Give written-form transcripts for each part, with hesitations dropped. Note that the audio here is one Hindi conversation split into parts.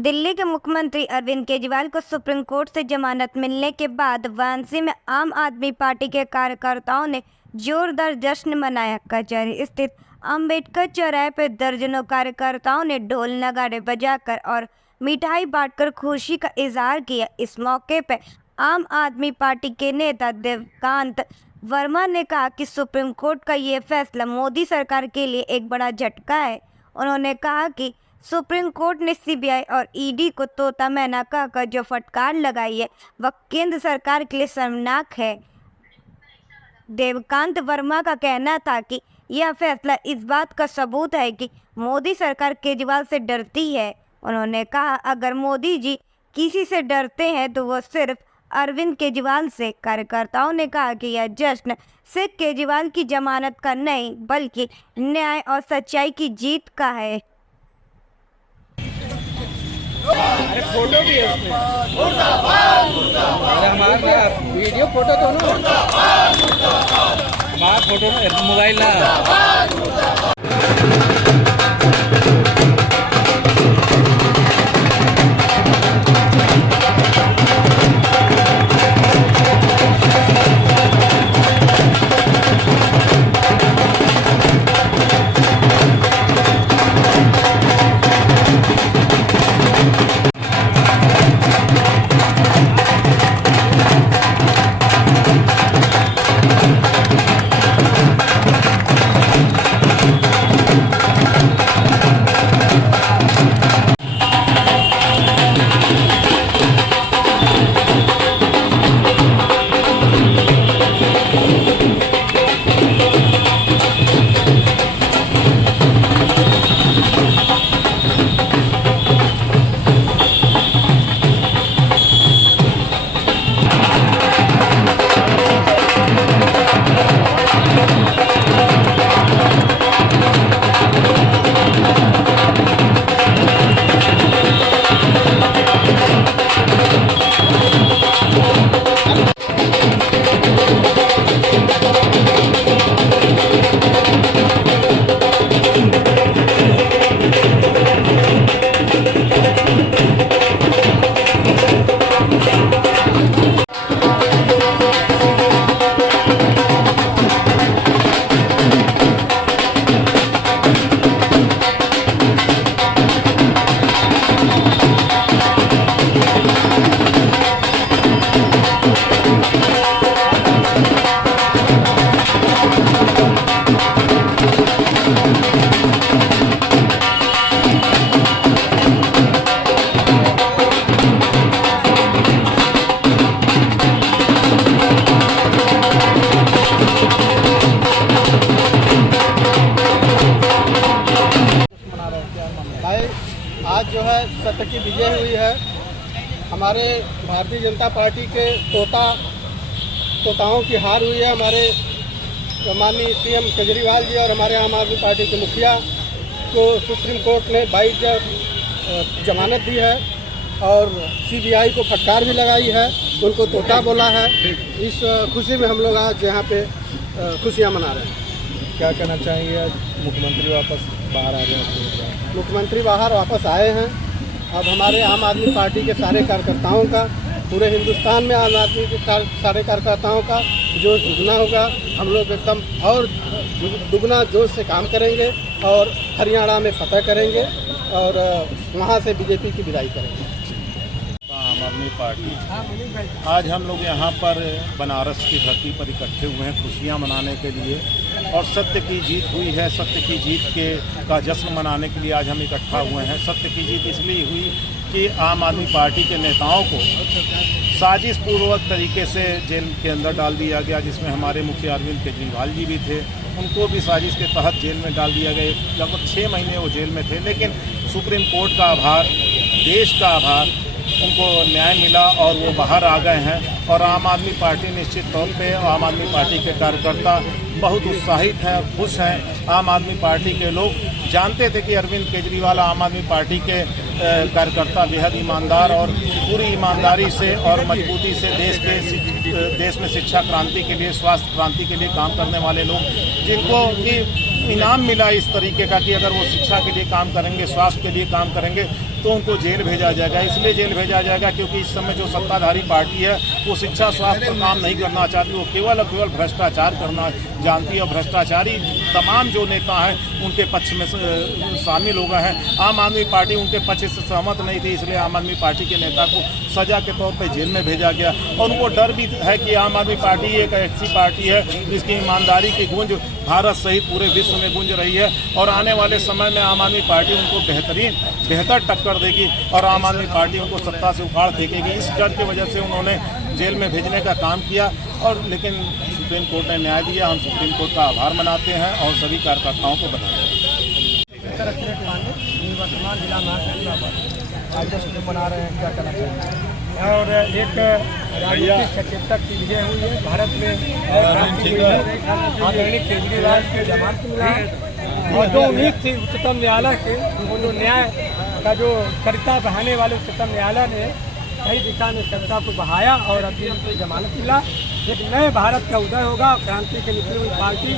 दिल्ली के मुख्यमंत्री अरविंद केजरीवाल को सुप्रीम कोर्ट से जमानत मिलने के बाद वाराणसी में आम आदमी पार्टी के कार्यकर्ताओं ने जोरदार जश्न मनाया। कचहरी स्थित अंबेडकर चौराहे पर दर्जनों कार्यकर्ताओं ने ढोल नगाड़े बजाकर और मिठाई बांटकर खुशी का इजहार किया। इस मौके पर आम आदमी पार्टी के नेता देवकांत वर्मा ने कहा कि सुप्रीम कोर्ट का ये फैसला मोदी सरकार के लिए एक बड़ा झटका है। उन्होंने कहा कि सुप्रीम कोर्ट ने सीबीआई और ईडी को तोता मैना कहकर जो फटकार लगाई है वह केंद्र सरकार के लिए शर्मनाक है। देवकांत वर्मा का कहना था कि यह फैसला इस बात का सबूत है कि मोदी सरकार केजरीवाल से डरती है। उन्होंने कहा, अगर मोदी जी किसी से डरते हैं तो वो सिर्फ अरविंद केजरीवाल से। कार्यकर्ताओं ने कहा कि यह जश्न सिर्फ केजरीवाल की जमानत का नहीं बल्कि न्याय और सच्चाई की जीत का है। अरे फोटो भी है उसमें। अरे हमारा वीडियो फोटो दोनों हमारा फोटो मोबाइल ना। भाई आज जो है सत्य की विजय हुई है। हमारे भारतीय जनता पार्टी के तोताओं की हार हुई है। हमारे माननीय सीएम केजरीवाल जी और हमारे आम आदमी पार्टी के मुखिया को सुप्रीम कोर्ट ने 22 जमानत दी है और सीबीआई को फटकार भी लगाई है, उनको तोता बोला है। इस खुशी में हम लोग आज यहाँ पे खुशियाँ मना रहे हैं। क्या कहना चाहेंगे? आज मुख्यमंत्री वापस बाहर आ गए। मुख्यमंत्री बाहर वापस आए हैं। अब हमारे आम आदमी पार्टी के सारे कार्यकर्ताओं का, पूरे हिंदुस्तान में आम आदमी के सारे कार्यकर्ताओं का जोश दुगना होगा। हम लोग एकदम और दुगना जोश से काम करेंगे और हरियाणा में फतह करेंगे और वहाँ से बीजेपी की विदाई करेंगे। आम आदमी पार्टी आज हम लोग यहाँ पर बनारस की धरती पर इकट्ठे हुए हैं खुशियाँ मनाने के लिए और सत्य की जीत हुई है। सत्य की जीत का जश्न मनाने के लिए आज हम इकट्ठा हुए हैं। सत्य की जीत इसलिए हुई कि आम आदमी पार्टी के नेताओं को साजिश पूर्वक तरीके से जेल के अंदर डाल दिया गया, जिसमें हमारे मुखिया अरविंद केजरीवाल जी भी थे। उनको भी साजिश के तहत जेल में डाल दिया गया। लगभग 6 महीने वो जेल में थे, लेकिन सुप्रीम कोर्ट का आभार, देश का आभार, उनको न्याय मिला और वो बाहर आ गए हैं। और आम आदमी पार्टी निश्चित तौर पे आम आदमी पार्टी के कार्यकर्ता बहुत उत्साहित हैं, खुश हैं। आम आदमी पार्टी के लोग जानते थे कि अरविंद केजरीवाल आम आदमी पार्टी के कार्यकर्ता बेहद ईमानदार और पूरी ईमानदारी से और मजबूती से देश में शिक्षा क्रांति के लिए, स्वास्थ्य क्रांति के लिए काम करने वाले लोग, जिनको कि इनाम मिला इस तरीके का कि अगर वो शिक्षा के लिए काम करेंगे, स्वास्थ्य के लिए काम करेंगे तो उनको जेल भेजा जाएगा। इसलिए जेल भेजा जाएगा क्योंकि इस समय जो सत्ताधारी पार्टी है वो शिक्षा स्वास्थ्य पर काम नहीं करना चाहती, वो केवल और केवल भ्रष्टाचार करना जानती है। और भ्रष्टाचारी तमाम जो नेता हैं उनके पक्ष में शामिल हो गए हैं। आम आदमी पार्टी उनके पक्ष से सहमत नहीं थी, इसलिए आम आदमी पार्टी के नेता को सजा के तौर पर जेल में भेजा गया। और उनको डर भी है कि आम आदमी पार्टी एक ऐसी पार्टी है जिसकी ईमानदारी की गूंज भारत सहित पूरे विश्व में गूंज रही है, और आने वाले समय में आम आदमी पार्टी उनको बेहतर टक्कर देगी और आम आदमी पार्टी उनको सत्ता से उखाड़ फेंकेगी। इस डर की वजह से उन्होंने जेल में भेजने का काम किया, और लेकिन सुप्रीम कोर्ट ने न्याय दिया। हम सुप्रीम कोर्ट का आभार मानते हैं और सभी कार्यकर्ताओं को बताते हैं। वर्तमान जिला महासचिव बना रहे हैं, क्या कहना चाहिए? और एक राजनीतिक सचेतक की विजय हुई है भारत में, आदरणीय केजरीवाल के जमानत मिला है। और जो उम्मीद थी उच्चतम न्यायालय के, वो जो न्याय का जो सरिता बहाने वाले उच्चतम न्यायालय ने कई दिशा में सरिता को बहाया और अभी उनको जमानत मिला। एक नए भारत का उदय होगा। क्रांति के निकली हुई पार्टी,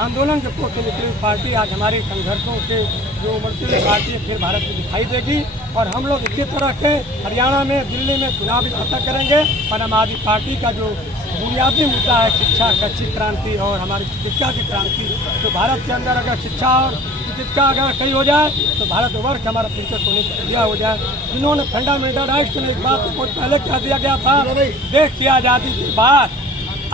आंदोलन के पक्ष से निकली हुई पार्टी आज हमारे संघर्षों के जो उमड़ती हुई पार्टी है फिर भारत में दिखाई देगी। और हम लोग इसी तरह के हरियाणा में, दिल्ली में चुनाव भी खत्म करेंगे। और आम आदमी पार्टी का जो बुनियादी मुद्दा है शिक्षा, कच्ची क्रांति और हमारी चिकित्सा की क्रांति, तो भारत के अंदर अगर शिक्षा और चिकित्सा अगर सही हो जाए तो भारतवर्ष हमारा फ्यूचर होने की क्रिया हो जाए। जिन्होंने फंडामेंटल राइट्स में इस बात को बहुत पहले कह दिया गया था, देश की आज़ादी के बाद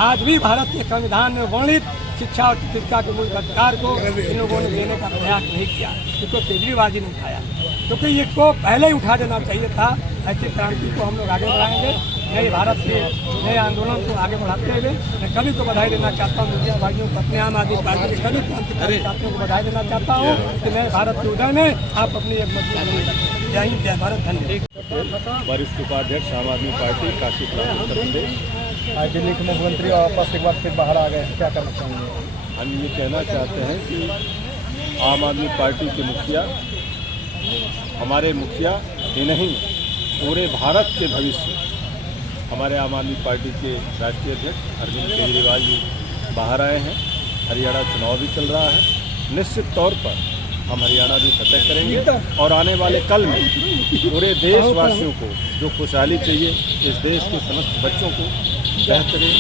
आज भी भारत के संविधान में वर्णित शिक्षा और चिकित्सा के मूल अधिकार को इन लोगों ने देने का प्रयास नहीं किया, इसको केजरीवाल जी ने उठाया, क्योंकि इसको पहले ही उठा देना चाहिए था। ऐसी क्रांति को हम लोग आगे बढ़ाएंगे। नए भारत के नए आंदोलन को आगे बढ़ाते हुए मैं सभी को बधाई देना चाहता हूँ। मीडिया भाइयों को, अपने आम आदमी पार्टी के सभी क्रांतिकारी साथियों को बधाई देना चाहता हूँ कि नए भारत के उदय में आप अपनी एक मजबूत भूमिका रखें। जय हिंद, जय भारत, धन्यवाद। वरिष्ठ उपाध्यक्ष आम आदमी पार्टी काशीपुर उत्तर प्रदेश। आज दिल्ली के मुख्यमंत्री वापस एक बार फिर बाहर आ गए, क्या करना चाहेंगे? हम ये कहना चाहते हैं कि आम आदमी पार्टी के मुखिया, हमारे मुखिया ही नहीं पूरे भारत के भविष्य, हमारे आम आदमी पार्टी के राष्ट्रीय अध्यक्ष अरविंद केजरीवाल जी बाहर आए हैं। हरियाणा चुनाव भी चल रहा है। निश्चित तौर पर हम हरियाणा भी फतह करेंगे और आने वाले कल में पूरे देशवासियों को जो खुशहाली चाहिए, इस देश के समस्त बच्चों को बेहतरीन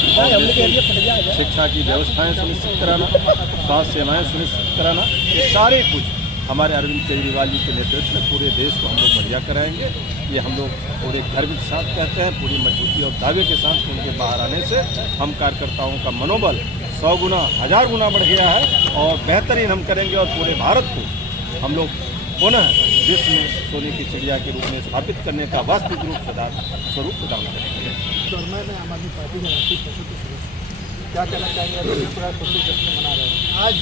शिक्षा की व्यवस्थाएं सुनिश्चित कराना, स्वास्थ्य सेवाएं सुनिश्चित कराना, ये सारे कुछ हमारे अरविंद केजरीवाल जी के नेतृत्व में पूरे देश को हम लोग बढ़िया कराएंगे। ये हम लोग पूरे गर्व के साथ कहते हैं, पूरी मजबूती और दावे के साथ उनके बाहर आने से हम कार्यकर्ताओं का मनोबल 100 गुना 1000 गुना बढ़ गया है और बेहतरीन हम करेंगे और पूरे भारत को हम लोग पुनः विश्व में सोने की चिड़िया के रूप में स्थापित करने का वास्तविक स्वरूप प्रदान करेंगे। आम आदमी पार्टी में क्या कहना चाहेंगे? मना रहे हैं आज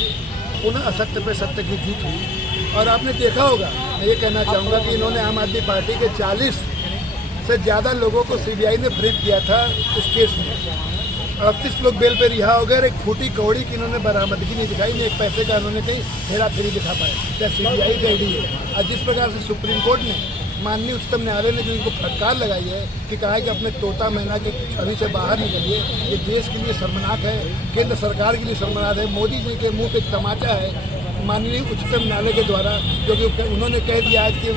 पुनः असत्य पर सत्य की जीत हुई। और आपने देखा होगा, मैं ये कहना चाहूँगा कि इन्होंने आम आदमी पार्टी के 40 से ज़्यादा लोगों को सीबीआई ने फ्रीज किया था इस केस में। 38 लोग बेल पे रिहा हो गए। एक फूटी कौड़ी की इन्होंने बरामदगी नहीं दिखाई, नहीं एक पैसे का उन्होंने कहीं हेरा फेरी दिखा पाए। क्या सीबीआई का ईडी है? और जिस प्रकार से सुप्रीम कोर्ट ने, माननीय उच्चतम न्यायालय ने जो इनको फटकार लगाई है कि कहा है कि अपने तोता मैना के छवि से बाहर निकलिए, ये देश के लिए शर्मनाक है, केंद्र सरकार के लिए शर्मनाक है। मोदी जी के मुंह पे एक तमाचा है माननीय उच्चतम न्यायालय के द्वारा, जो कि उन्होंने कह दिया है कि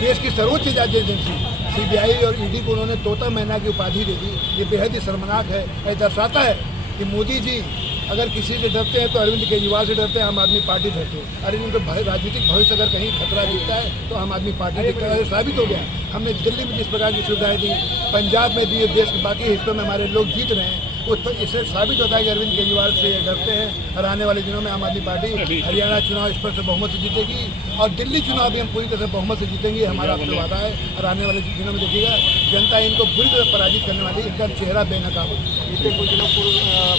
देश की सर्वोच्च जांच एजेंसी सीबीआई और ईडी को उन्होंने तोता मैना की उपाधि दे दी। ये बेहद ही शर्मनाक है। यह दर्शाता है कि मोदी जी अगर किसी से डरते हैं तो अरविंद केजरीवाल से डरते हैं, आम आदमी पार्टी डरते हैं। अरविंद का राजनीतिक भविष्य अगर कहीं खतरा दिखता है तो आम आदमी पार्टी दिखता है। साबित हो गया। हमने दिल्ली में जिस प्रकार की सुविधाएं दी, पंजाब में दी, देश के बाकी हिस्सों में हमारे लोग जीत रहे हैं, उस पर इससे साबित होता है कि अरविंद केजरीवाल से डरते हैं। और आने वाले दिनों में आम आदमी पार्टी हरियाणा चुनाव स्पष्ट बहुमत से जीतेगी और दिल्ली चुनाव भी हम पूरी तरह से बहुमत से जीतेंगे, हमारा आपसे वादा है। और आने वाले दिनों में देखिएगा, जनता इनको पूरी तरह पराजित करने वाली, इनका चेहरा बेनकाब होगा। बीते कुछ दिनों पूर्व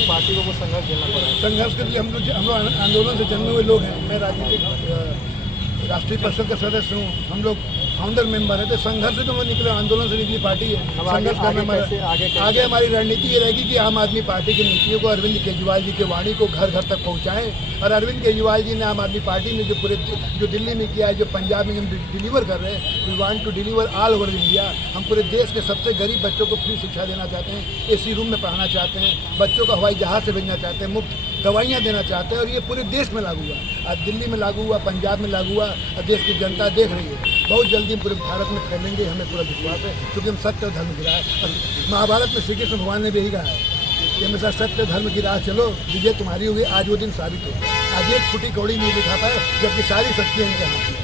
पार्टी को संघर्ष देना पड़ा है। संघर्ष के लिए हम लोग आंदोलन से जन्मे हुए लोग हैं। मैं राजनीतिक राष्ट्रीय परिषद का सदस्य हूँ, हम लोग फाउंडर मेंबर है। तो संघर्ष से तो हम निकले, आंदोलन से निकली पार्टी है। संघर्ष करना आगे हमारी रणनीति ये रहेगी कि आम आदमी पार्टी की नीतियों को, अरविंद केजरीवाल जी की वाणी को घर घर तक पहुँचाएं। और अरविंद केजरीवाल जी ने, आम आदमी पार्टी ने जो दिल्ली में किया है, जो पंजाब में हम डिलीवर कर रहे हैं, we want to deliver all over India. हम पूरे देश के सबसे गरीब बच्चों को फ्री शिक्षा देना चाहते हैं, AC रूम में पढ़ाना चाहते हैं, बच्चों को हवाई जहाज से भेजना चाहते हैं, मुफ्त दवाइयाँ देना चाहते हैं और ये पूरे देश में लागू हुआ। आज दिल्ली में लागू हुआ, पंजाब में लागू हुआ और देश की जनता देख रही है। बहुत जल्दी हम पूरे भारत में फैलेंगे, हमें पूरा विश्वास है, क्योंकि हम सत्य और धर्म की राह। महाभारत में श्री कृष्ण भगवान ने भी यही कहा है कि हमेशा सत्य धर्म की राह चलो, विजय तुम्हारी हुई। आज वो दिन साबित हो। आज एक फुटी कौड़ी नहीं दिखा पाए, जबकि सारी शक्तियाँ इनके हाथ में।